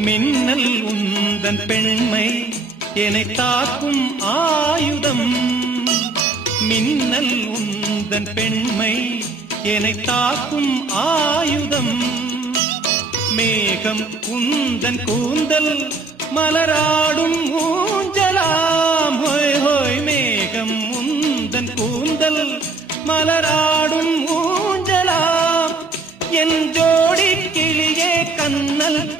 மின்னல் உந்தன் பெண்மை என்னை தாக்கும் ஆயுதம். மின்னல் உந்தன் பெண்மை என்னை தாக்கும் ஆயுதம். மேகம் உந்தன் கூந்தல் மலராடும் ஊஞ்சலாம். ஹோய் ஹோய் மேகம் உந்தன் கூந்தல் மலராடும் ஊஞ்சலாம். என் ஜோடி கிளியே கண்ணல்